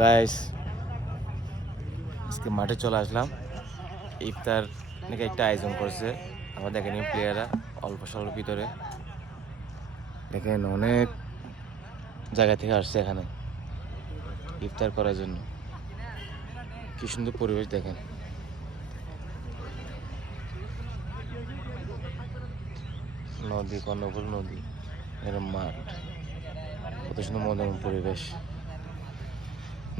Guys আজকে মাঠে চলে আসলাম। ইফতার নাকি একটা আয়োজন করছে। আমার দেখেন প্লেয়াররা অল্প স্বল্প ভিতরে। দেখেন অনেক জায়গা থেকে আসছে এখানে ইফতার করার জন্য। কি সুন্দর পরিবেশ দেখেন। নদী কর্ণপুর নদী এরকম মাঠ। কত সুন্দর মনোরম পরিবেশ।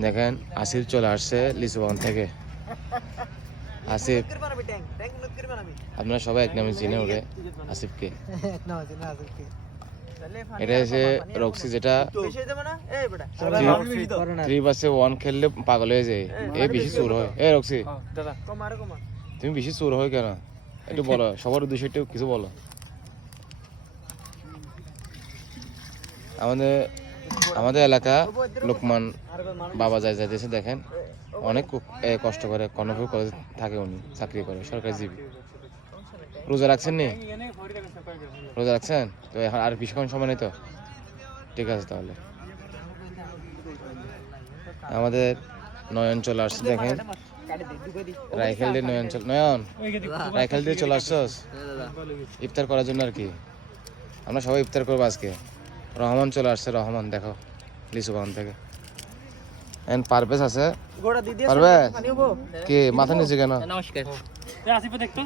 দেখেন আসিফ চলে আসছে লিচু বাগান থেকে। আসিফ, আপনারা সবাই এক নামে চিনে ওরে আসিফকে। এটা হচ্ছে রক্সি যেটা থ্রি বাসে ওয়ান খেললে পাগল হয়ে যায়। এ বেশি চোর হয়। এ রক্সি, তুমি বেশি চোর হয় কেন? একটু বলো, সবার উদ্দেশ্যে একটু কিছু বলো। আমাদের আমাদের এলাকা লোকমান বাবা যায় যাইতেছে, দেখেন। অনেক কষ্ট করে কর্ণপুর কলেজে থাকে উনি, চাকরি করে, সরকারি জীবী। রোজা রাখছেন নি? রোজা রাখছেন? তো এখন আর বেশিক্ষণ সময় নেই তো? ঠিক আছে তাহলে। আমাদের নয়ন চলে আসছে, দেখেন। রাইফেল দিয়ে নয়ন চল নয়ন, রাইফেল দিয়ে চলে আসছস? ইফতার করার জন্য আর কি। আমরা সবাই ইফতার করব আজকে। রহমান চলে আসছে, রহমান, দেখো। লিচু বাগান থেকে। এন্ড পারভেজ আছে। পারভেজ কি মাথা নিচে কেন? দেখতো।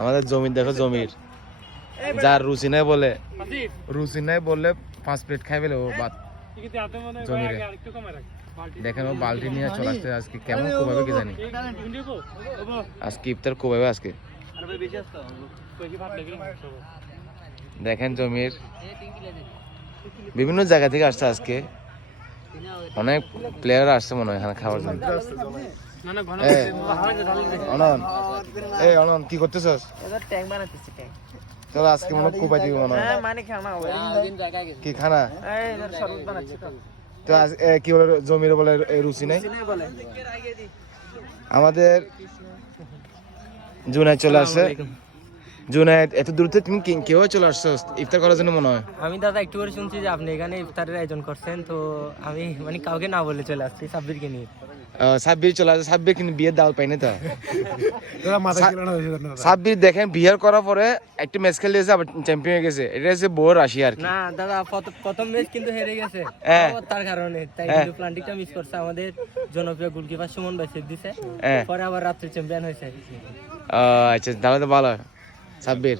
আমাদের জমির দেখো জমির। যার রুচি নাই বলে রুচি নাই বললে পাঁচ প্লেট খাই ফেলে ও মনে জমিরে। হয় আরেকটু কমে রাখ। দেখেন ও বালতি নিয়ে চলে আসছে আজকে কেমন কোভাবে কি জানি। আজকে ইফতার কোভাবে আজকে। দেখেন জমির। বিভিন্ন জায়গা থেকে আসছে আজকে। অনেক প্লেয়ার আসছে মনে হয় এখানে খাওয়ার জন্য। না না এ, অনন এই অনন কি করতেছস? চলো আজকে মনে কোপাই দিবি মনে হয়। হ্যাঁ কি খানা? তো। আজ কি বলে জমির বলে রুচি নাই? আমাদের জুনাইদ চলে আসছে জুনাইদ এত দূর থেকে তুমি কেউ চলে আসছো? ইফতার করার জন্য মনে হয়। আমি দাদা একটু করে শুনছি যে আপনি এখানে ইফতারের আয়োজন করছেন তো আমি মানে কাউকে না বলে চলে আসছি সাব্বিরকে নিয়ে। সাব্বির চলে আসছে সাব্বির কিন্তু বিয়ের দাওয়াত পাইনি তো। সাব্বির দেখেন বিয়ের করার পরে একটা ম্যাচ খেলে আবার চ্যাম্পিয়ন হয়ে গেছে। এটা হচ্ছে বউ রাশি আর না দাদা প্রথম ম্যাচ কিন্তু হেরে গেছে। হ্যাঁ। তার কারণে তাই হ্যাঁ। কিন্তু প্লান্টিকটা মিস করছে। আমাদের জনপ্রিয় গোলকিপার সুমন ভাই সেভ দিছে। হ্যাঁ। পরে আবার রাত্রে চ্যাম্পিয়ন হয়েছে। আহ, আচ্ছা তাহলে তো ভালো। সাব্বির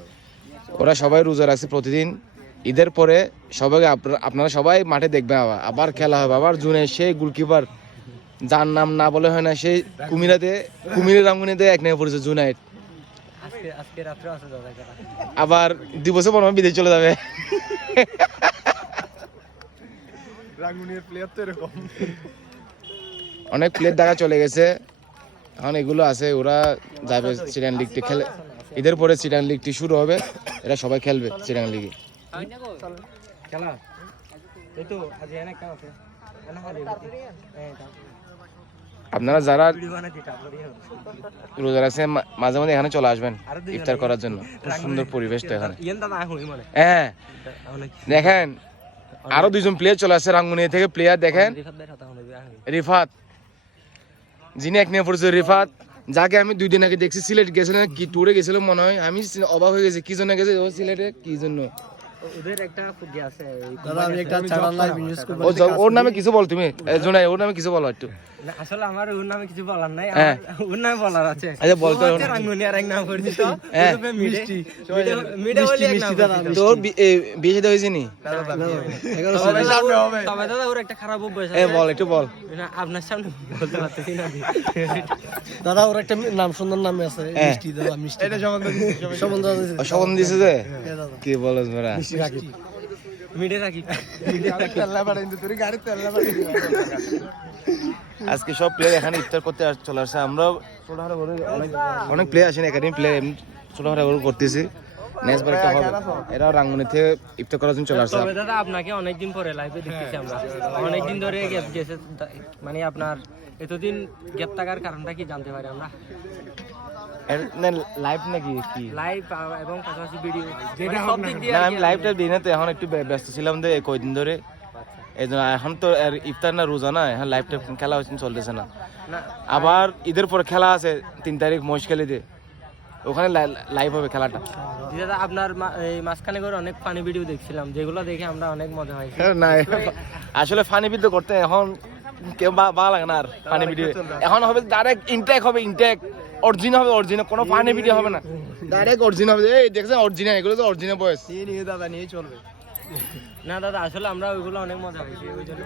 ওরা সবাই রোজা রাখছে প্রতিদিন। ঈদের পরে সবাই আপনারা- আপনারা সবাই মাঠে দেখবেন আবার। আবার খেলা হবে আবার জুনে সেই গোলকিপার যার নাম না বলে হয় না সেই কুমিরাতে কুমিরের রাঙ্গুনিতে এক নেমে পড়েছে জুনাইট। আবার দুই বছর পর বিদেশ চলে যাবে। অনেক প্লেয়ার দেখা চলে গেছে। এখন এগুলো আছে ওরা যাবে চিরান লিগটি খেলে ঈদের পরে চিরান লিগটি শুরু হবে। এরা সবাই খেলবে চিরাং লিগে আপনারা যারা রোজা রাখছেন মাঝে মাঝে এখানে চলে আসবেন ইফতার করার জন্য। সুন্দর পরিবেশ তো এখানে। হ্যাঁ। দেখেন, আরও দুইজন প্লেয়ার চলে আসছে রাঙ্গুনিয়া থেকে। প্লেয়ার দেখেন। রিফাত। যিনি এক নিয়ে পড়েছে, রিফাত। যাকে আমি দুই দিন আগে দেখছি সিলেট গেছিলাম কি ট্যুরে গেছিলাম মনে হয়। আমি অবাক হয়ে গেছি কি জন্য গেছে? ও সিলেটে কি জন্য? ওদের একটা ফুগি আছে দাদা আমি একটা চ্যানেল লাইভ ইউজ করব। ও জ- ওর নামে কিছু বল তুমি? এ, জোনাই ওর নামে কিছু বলো একটু। না, আসলে আমার ওর নামে কিছু বলার নাই হ্যাঁ। ওর নামে বলার আছে। আচ্ছা বল তো ও হচ্ছে এক নাম পরিচিত। হ্যাঁ। মিডে মিডে এক নাম তোর বিয়ে শাদী হয়েছে নি? তবে দাদা- ওর একটা খারাপ অভ্যাস আছে। বল একটু বল। না, আপনার সামনে বলতে পারতেছি না। দাদা ওর একটা নাম সুন্দর নামে আছে। হ্যাঁ। মিষ্টি দাদা মিষ্টি। এটা সম্বন্ধ দিছে যে? হ্যাঁ কি বলস মেরা রাখি। মিডে রাখি। মিডে রাখি। আজকে সব প্লেয়ার এখানে ইফতার করতে চলে আসছে আমরা ছোটখাটো করে অনেক অনেক প্লেয়ার আছেন একাডেমি প্লেয়ার ছোটখাটো করে করতেছি। নেক্সট বার একটা হবে। এরা রাঙ্গুনি ইফতার করার জন্য চলে আসছে তবে দাদা আপনাকে অনেকদিন পরে লাইভে দেখতেছি আমরা। অনেকদিন ধরে গ্যাপ গেছে। মানে আপনার এতদিন গ্যাপ থাকার কারণটা কি জানতে পারি আমরা? লাইভ নাকি কি? লাইভ এবং পাশাপাশি ভিডিও সব দিক দিয়ে না আর আমি কি লাইভটা দিই না তো এখন একটু ব্যস্ত ছিলাম এই কয়দিন ধরে এই জন্য এখন তো আর ইফতার না রোজা না এখন লাইভ টাইপ খেলা হচ্ছে চলতেছে না। না। আবার ঈদের পর খেলা আছে তিন তারিখ মহেশখালীতে ওখানে লাইভ হবে খেলাটা। দাদা আপনার এই মাঝখানে করে অনেক ফানি ভিডিও দেখছিলাম যেগুলো দেখে আমরা অনেক মজা হয়েছে না আসলে ফানি ভিডিও করতে এখন কেউ ভালো লাগে না আর ফানি ভিডিও এখন হবে ডাইরেক্ট ইনটেক হবে ইনটেক অরিজিনাল হবে অরিজিনাল কোনো ফানি ভিডিও হবে না। ডাইরেক্ট অরিজিনাল হবে। এই দেখছেন অরিজিনাল এগুলো তো অরিজিনাল বয়স। নিয়ে দাদা নিয়ে চলবে। না দাদা আসলে আমরা ওইগুলো অনেক মজা পেয়েছি ওই জন্য।